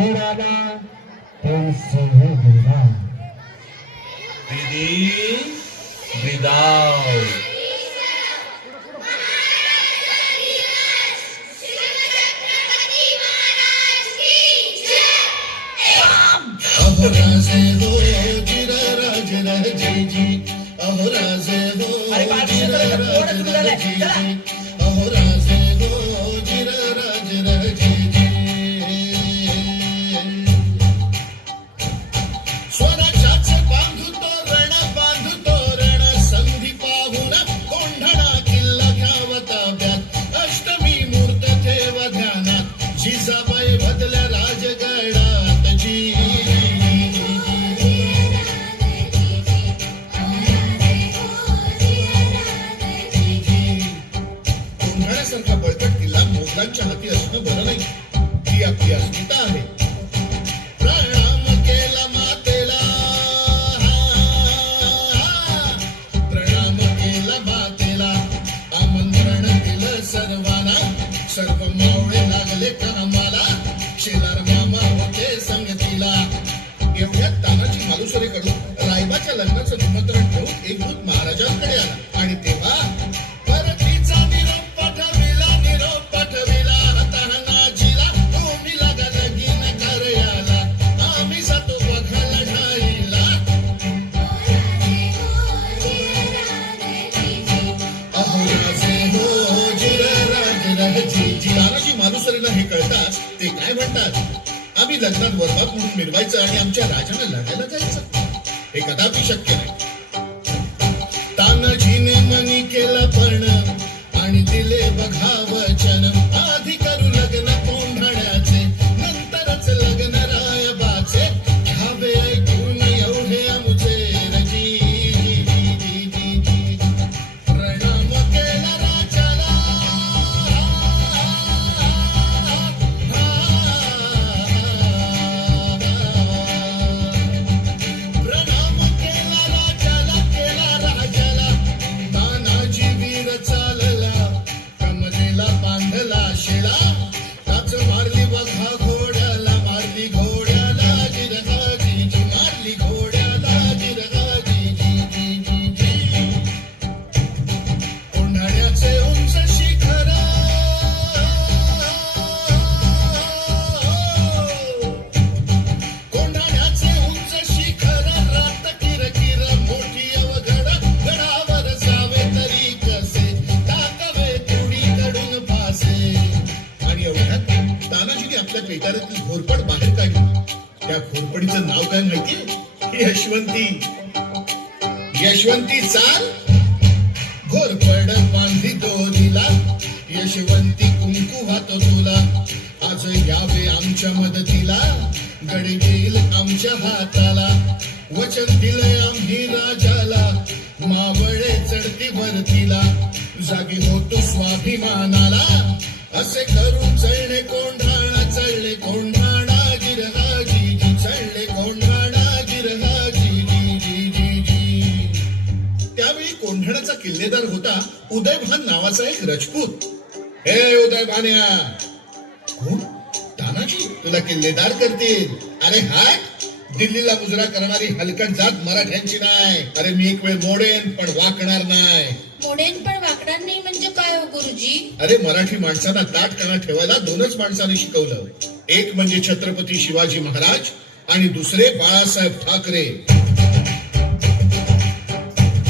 घोडाला त्यांचे विदा विधी विदाव अहोराजे हो जिरा राज राजे जी अहोराजे हो जिरा राज राजे जी अहोराजे हो जिरा राज राजे जी स्वराज्याचे बांधू तोरण संधी पाहून कोंढणा किल्ला घ्यावा ताब्यात अष्टमी मूर्त ठेवा ध्यानात जिजाबाई बदल्या राजगडात जी कोंढाण्यासारखा बळकट किल्ला मोगलांच्या हाती असणं बरं नाही ही आपली अस्मिता आहे. प्रणाम केला मातेला प्रणाम केला मातेला आमंत्रण दिलं सर्वांना सर्व मावळे लागले कामाला शेलार मामा होते संगतीला. एवढ्यात तानाजी मालुसरेकडून रायबाच्या लग्नाचं निमंत्रण ठेवून एक दूत महाराजांकडे आला आणि तेव्हा परतीचा निरोप पाठविला तानाजीला तुम्ही लागा लगीन करायला आम्ही जातो बघायला ढाईला. अहोराजे हो जिरा राज राजे जी. तानाजी मालुसरेला हे कळताच ते काय म्हणतात, आम्ही लग्नात वरबात म्हणून मिरवायचं आणि आमच्या राजाला लढायला जायचं, हे कदापि शक्य नाही. तानाजीने मनी केला पण आणि दिले बघा वचन आधी करू लग्न कोंढाण्याचे नंतरच लग्न रायबाचे घ्यावे ऐकून एवढे आमुचे रजी. प्रणाम केला राजाला प्रणाम केला राजाला तानाजी वीर चालला कमरेला बांधला शेला टाच मारली बघा घोड्याला मारली घोड्याला जिरगाजी जी मारली घोड्याला जिरगाजी जी जी जी जी. कोंढाण्याचे उंच शिखर कोंढाण्याचे उंच शिखर रात किरकिर मोठी अवघड गडावर जावे तरी कसे टाकावे कुणीकडून फासे. आणि एवढ्यात तानाजीने आपल्या पेटाऱ्यातील घोरपड बाहेर काढली. त्या घोरपडीचं नाव काय माहितीये? यशवंती चाल घोरपड बांधली दोरीला यशवंती कुंकू वाहतो तुला आज यावे आमच्या मदतीला गडी घेईल आमच्या हाताला वचन दिलंय आम्ही राजाला मावळे चढती वरतीला जागी होतो स्वाभिमानाला असे करून चढले कोंढाणा गिरहाजी जी चढले कोंढाणा गिरहाजी जी जी जी जी. त्यावेळी कोंढाण्याचा किल्लेदार होता उदयभान नावाचा एक राजपूत. हे उदयभान्या, कोण? तानाजी तुला किल्लेदार करतील? अरे हाय, दिल्लीला मुजरा करणारी हलकट जात मराठ्यांची नाही. अरे मी एक वेळ मोडेन पण वाकणार नाही. मोडेन पण वाकणार नाही म्हणजे काय हो गुरुजी? अरे मराठी माणसांना ताटकणा ठेवायला दोनच माणसांनी शिकवलं, एक म्हणजे छत्रपती शिवाजी महाराज आणि दुसरे बाळासाहेब ठाकरे.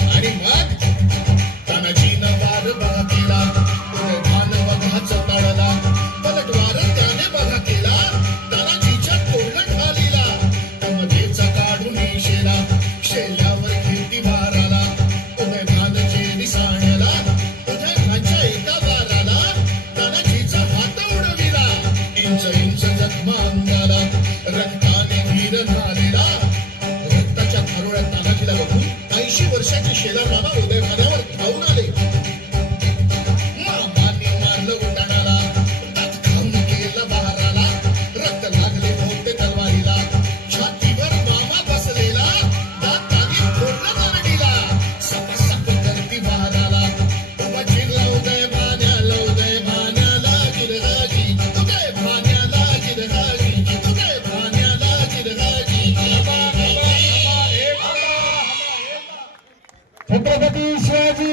आणि मग तानाजीनं वार बघा केला भान वधाचा ताळला पलटवार त्याने बघा केला तानाजीच्या तोंड ढालीला कमरेचा काढून शेला शेल्यावर कीर्ती भाराला उदय भानचे निसाण्याला उदय भानच्या एका वाराला तानाजीचा हात उडविला इंच जखमा अंगाला रक्ताने धीर झालेला. रक्ताच्या थारोळ्यात तानाजीला बघून 80 वर्षाचे शेला मामा छत्रपती शिवाजी